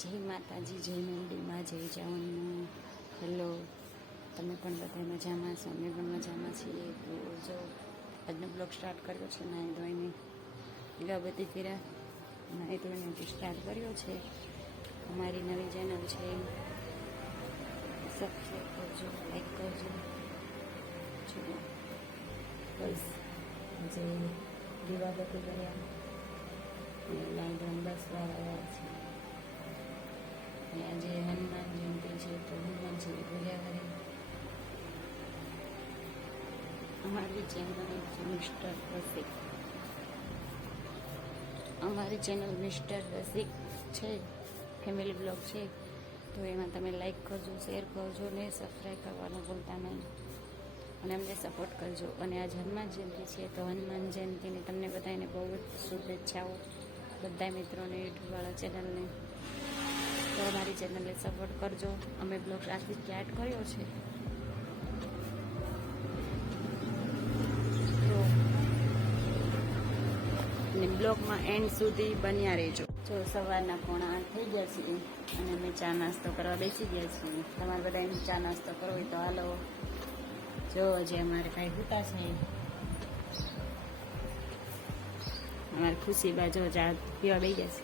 જય માતાજી, જય મંડીમાં, જય જાવનનું. હેલો, તમે પણ બધા મજામાં છો? અમે પણ મજામાં છીએ. તો જો આજનો બ્લોગ સ્ટાર્ટ કર્યો છે નાહી ધોઈને, બધી ફેરા નાહી ધોઈને સ્ટાર્ટ કર્યો છે. અમારી નવી ચેનલ છે, સબસ્ક્રાઈબ કરજો, લાઈક કરજો. જો બસ જે દીવાબત્તી કર્યા નાહી ધોઈને બસ વાર આવ્યા છે. આજે હનુમાન જયંતિ છે તો હનુમાનજીની પૂજા કરી. અમારી ચેનલ મિસ્ટર રસિક, અમારી ચેનલ મિસ્ટર રસિક છે, ફેમિલી બ્લોગ છે. તો એમાં તમે લાઈક કરજો, શેર કરજો ને સબસ્ક્રાઈબ કરવાનું ભૂલતા નહીં અને અમને સપોર્ટ કરજો. અને આજ હનુમાન જયંતિ છે તો હનુમાન જયંતિની તમને બધાને બહુ જ શુભેચ્છાઓ, બધા મિત્રોને, યુટ્યુબવાળા ચેનલને. તો અમારી ચેનલને સપોર્ટ કરજો. અમે બ્લોગ આજથી સ્ટાર્ટ કર્યો છે અને બ્લોગમાં એન્ડ સુધી બન્યા રહેજો. જો સવારના 7:45 થઈ ગયા છીએ અને અમે ચા નાસ્તો કરવા બેસી ગયા છીએ. તમારે બધા એમ ચા નાસ્તો કરવો હોય તો હાલો. જો હજી અમારે કાંઈ હુતા છે. અમારે ખુશી બાજુ ચા પીવા બેસી ગયા છે.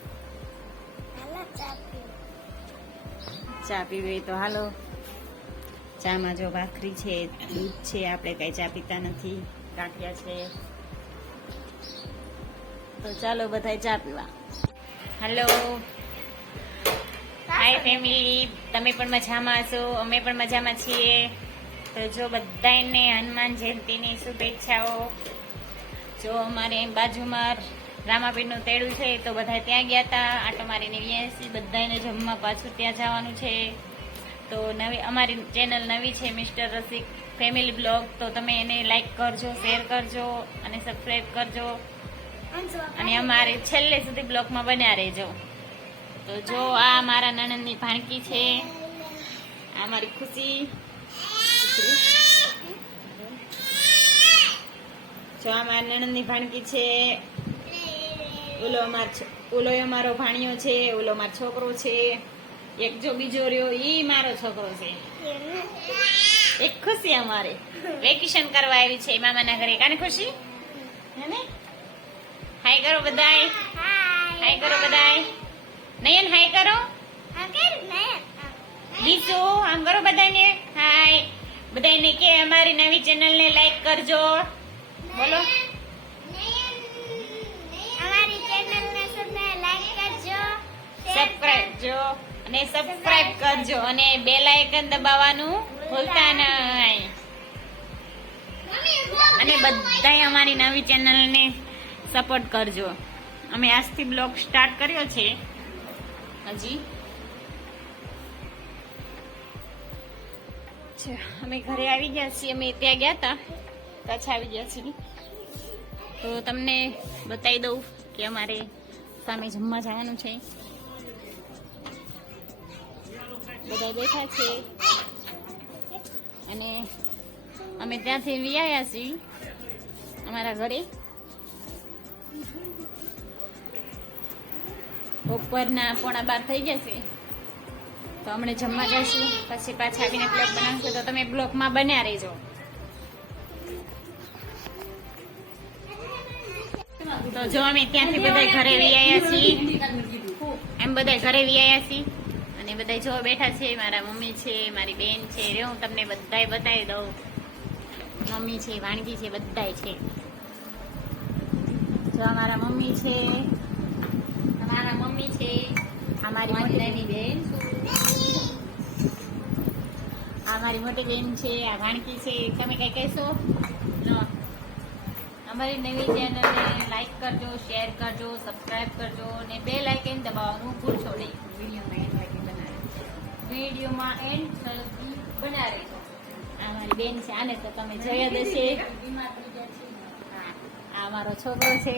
ચા પીવી હોય તો હાલો. ચામાં જો ભાખરી છે, દૂધ છે, આપણે કાંઈ ચા પીતા નથી, ગાંઠિયા છે. તો ચાલો બધાય ચા પીવા. હેલો, હાય ફેમિલી, તમે પણ મજામાં છો? અમે પણ મજામાં છીએ. તો જો બધાને હનુમાન જયંતિની શુભેચ્છાઓ. જો અમારે બાજુમાં રામાપીરનું તેડું છે તો બધા ત્યાં ગયા હતા આટો મારીને વ્યાસી. બધાને જમવા પાછું ત્યાં જવાનું છે. તો અમારી ચેનલ નવી છે, મિસ્ટર રસિક ફેમિલી બ્લોગ. તો તમે એને લાઈક કરજો, શેર કરજો અને સબસ્ક્રાઈબ કરજો અને અમારે છેલ્લે સુધી બ્લોગમાં બન્યા રહેજો. તો જો આ મારા નણંદની ભાણકી છે, આ મારી ખુશી. જો આ મારા નણંદની ભાણકી છે. ઓલો અમારો ભાણિયો છે, ઓલો મારો છોકરો છે. એક જો બીજો રહ્યો ઈ મારો છોકરો છે. એક ખુશી અમારે વેકેશન કરવા આવી છે મામાના ઘરે. કાને ખુશી? હે? હાય કરો બધાય, હાય કરો બધાય. નયન હાય કરો. લીસુ આમ કરો બધાને હાય. બધાને કે અમારી નવી ચેનલને લાઈક કરજો. બોલો, સબસ્ક્રાઇબ કરજો અને બેલ આઇકન દબાવવાનું ભૂલતા નહીં. અને બધાય અમારી નવી ચેનલને સપોર્ટ કરજો. અમે આજથી બ્લોગ સ્ટાર્ટ કર્યો છે. હજી અમે ઘરે આવી ગયા છીએ. અમે ત્યાં ગયા હતા, પાછા આવી ગયા છીએ. તો તમને બતાવી દઉં કે અમારે સામે જમવા જવાનું છે. બધા બેઠા છે અને અમે ત્યાંથી વિયાયા છીએ અમારા ઘરે. બપોરના 11:15 થઈ ગયા છે. તો હમણે જમવા જઈશું, પછી પાછા આવીને બ્લોગ બનાવશું. તો તમે બ્લોગમાં બન્યા રહેજો. તો જો અમે ત્યાંથી બધા ઘરે વિયાયા છીએ, એમ બધા ઘરે વિયાયા છીએ અને બધા જો બેઠા છે. મારા મમ્મી છે, મારી બેન છે. હું તમને બધાય બતાવી દઉં. મમ્મી છે, વાણકી છે, બધાય છે. જો અમારા મમ્મી છે, અમારા મમ્મી છે, અમારી મોટી નાની બેન, આ મારી મોટી બેન છે, આ વાણકી છે. તમે કઈ કહેશો? અમારી નવી ચેનલને લાઈક કરજો, શેર કરજો, સબસ્ક્રાઇબ કરજો અને બેલ આઇકન દબાવવાનું ભૂલશો નહીં. વિડીયોમાં એન્ડ સુધી બન્યા રહેજો. આ મારી બેન છે, આને તો તમે જોયા જ હશે. આ મારો છોકરો છે.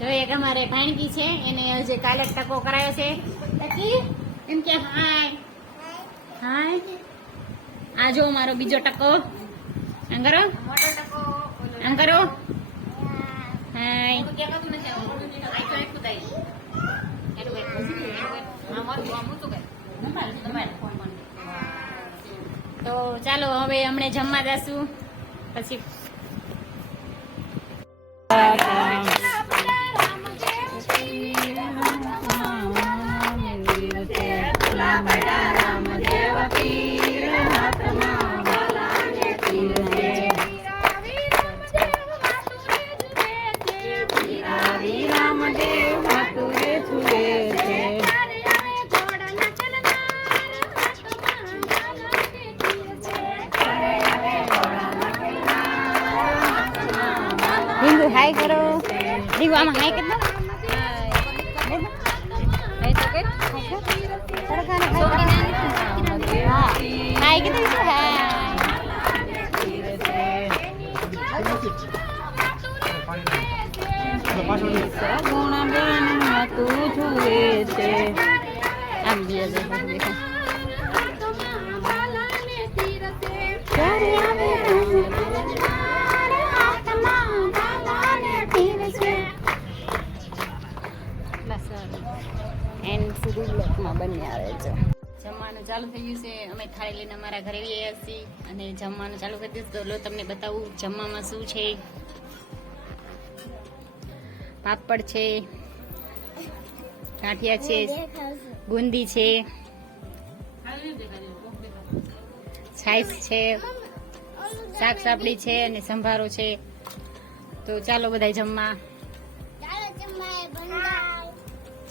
જો એક અમારે ભાણકી છે, એને હજી કાલે ટકો કરાયો છે. ટકી એમ કે હાય હાય. આ જો મારો બીજો ટકો. આમ કરો, આમ કરો. હાય. તો ચાલો હવે અમને જમવા જશું પછી હિન્દુ હાય કરો દીકુ આમાં હાય કેટલા હાય કેટલું ગુણા બેન તું જુએ છે આમ જમવાનું ચાલુ થઈ ગયું છે. અમે થાળી લઈને અમારા ઘરે આવ્યા છીએ અને જમવાનું ચાલુ કરી દીધું. તો લો તમને બતાવું જમવામાં શું છે. પાપડ છે, ગાંઠિયા છે, બુંદી છે, છાશ છે, શાક સાપડી છે અને સંભારો છે. તો ચાલો બધા જમવા.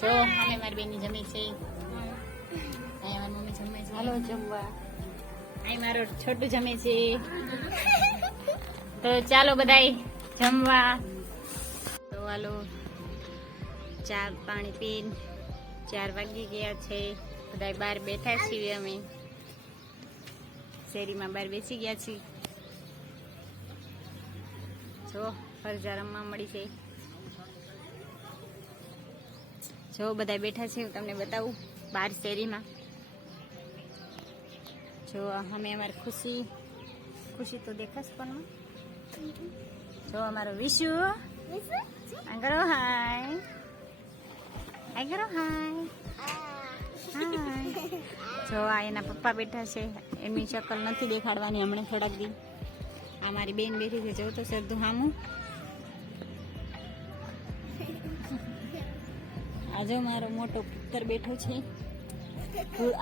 જો અમે મારી બેનની જમી છે, અહીંયા મારી મમ્મી જમે છે. હાલો જમવા. અહીં મારો છોટું જમે છે. તો ચાલો બધાય જમવા. તો હાલો ચા પાણી પીને 4 વાગી ગયા છે. બધા બહાર બેઠા છીએ. અમે શેરીમાં બહાર બેસી ગયા છીએ. જો ફરજા રમવા મળી છે. જો બધા બેઠા છે. હું તમને બતાવું બહાર શેરીમાં. જો અમે અમારી ખુશી તો દેખાશ પણ જો અમારો વિશુ કરો હાય હાય કરો હાય હાય. જો આ એના પપ્પા બેઠા છે. એમની શકલ નથી દેખાડવાની હમણાં થોડાક દી. આ મારી બેન બેઠી છે. જો તો સરદું હામું. આજે મારો મોટો પુત્ર બેઠો છે.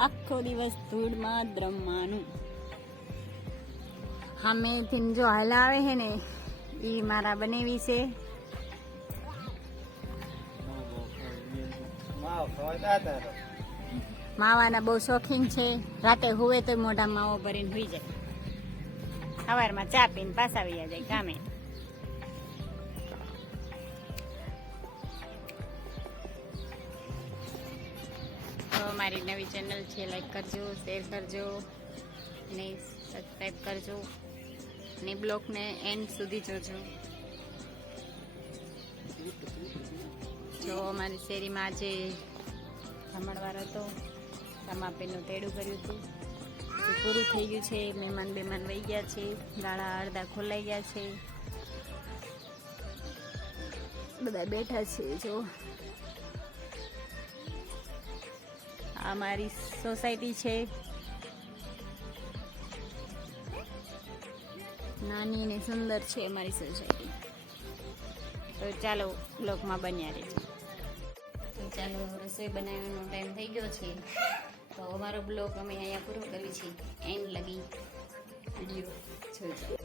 આખો દિવસ ધૂળમાં જ રમવાનું. સામેથી જો હલાવે છે ને એ મારા બનેવી છે. માવાના બહુ શોખીન છે. રાતે હુવે તો મોઢા માવો ભરીને હોઈ જાય. સવારમાં ચા પીને પાછા આવી જાય ગામે. તો મારી નવી ચેનલ છે, લાઈક કરજો, શેર કરજો અને સબસ્ક્રાઈબ કરજો અને બ્લોગને એન્ડ સુધી જોજો. જો અમારી શેરીમાં આજે જમણવાર હતો. રમાપીનું તેડું કર્યું હતું. પૂરું થઈ ગયું છે. મહેમાન વહી ગયા છે. ગાળા અડધા ખોલાઈ ગયા છે. બધા બેઠા છે. જો આ મારી સોસાયટી છે. નાની ને સુંદર છે અમારી સોસાયટી. તો ચાલો બ્લોગમાં બન્યા રહેજો. તો ચાલો રસોઈ બનાવવાનો ટાઈમ થઈ ગયો છે. તો અમારો બ્લોગ અમે અહીંયા પૂરો કર્યું છે. એન્ડ લગી વિડીયો જોજો.